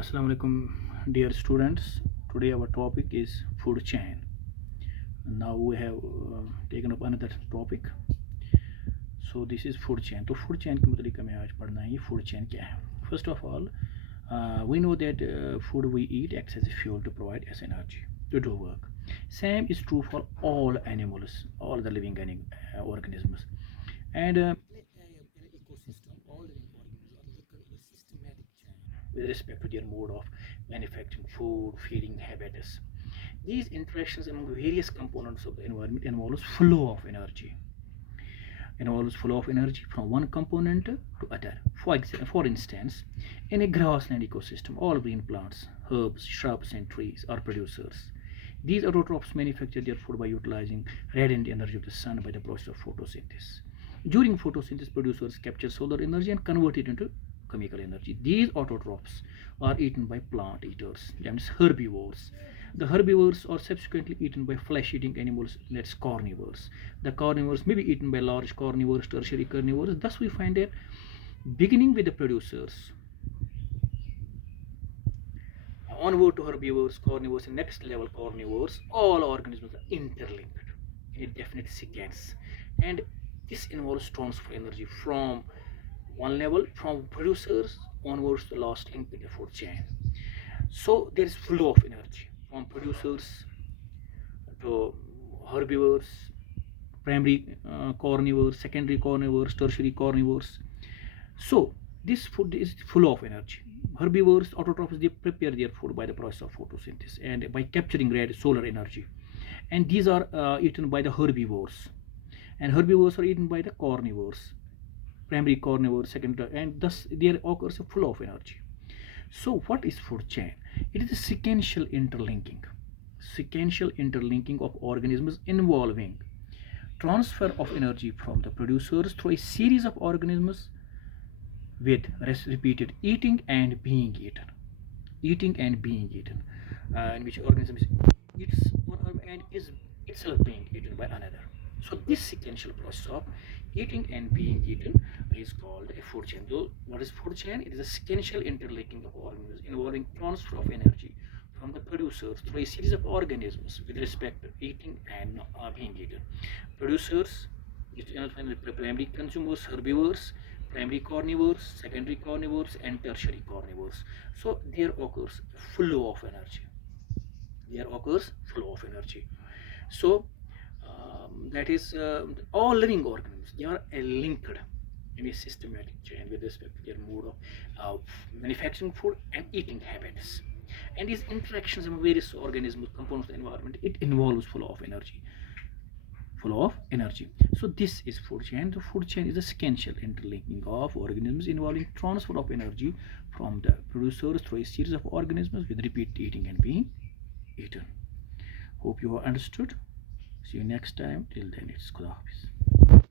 Assalamu alaikum, dear students. Today our topic is food chain. Now we have taken up another topic. So this is food chain. तो food chain के मतलब हमें आज पढ़ना है ये food chain क्या है. First of all, we know that food we eat acts as a fuel to provide us energy to do work. Same is true for all animals, all the living organisms. And in an ecosystem, all living organisms are linked in a systematic chain with respect to their mode of manufacturing food, feeding habits. These interactions among various components of the environment involves flow of energy from one component to other. For instance, in a grassland ecosystem, all green plants, herbs, shrubs, and trees are producers. These autotrophs manufacture their food by utilizing radiant energy of the sun by the process of photosynthesis. During photosynthesis, producers capture solar energy and convert it into chemical energy. These autotrophs are eaten by plant eaters, that is herbivores. The herbivores are subsequently eaten by flesh-eating animals, that's carnivores. The carnivores may be eaten by large carnivores, tertiary carnivores. Thus, we find that beginning with the producers, onward to herbivores, carnivores, and next level carnivores, all organisms are interlinked in a definite sequence. And this involves transfer energy from one level, from producers onwards to the last link in the food chain. So there is flow of energy from producers to herbivores, primary carnivores, secondary carnivores, tertiary carnivores. So this food is full of energy. Herbivores, autotrophs, they prepare their food by the process of photosynthesis and by capturing red solar energy. And these are eaten by the herbivores. And herbivores are eaten by the carnivores, primary carnivores, secondary, and thus there occurs a flow of energy. So what is food chain? It is a sequential interlinking of organisms involving transfer of energy from the producers through a series of organisms with repeated eating and being eaten, in which organism eats one and is itself being eaten by another. So this sequential process of eating and being eaten is called a food chain. So what is food chain? It is a sequential interlinking of organisms involving transfer of energy from the producers through a series of organisms with respect to eating and being eaten. Producers, primary consumers, herbivores, primary carnivores, secondary carnivores, and tertiary carnivores. So there occurs flow of energy. So that is all living organisms, they are linked in a systematic chain with respect to their mode of manufacturing food and eating habits. And these interactions among various organisms, components of the environment, it involves flow of energy. So this is food chain. The food chain is a sequential interlinking of organisms involving transfer of energy from the producers through a series of organisms with repeat eating and being eaten. Hope you have understood. See you next time. Till then, it's Khuda Hafiz.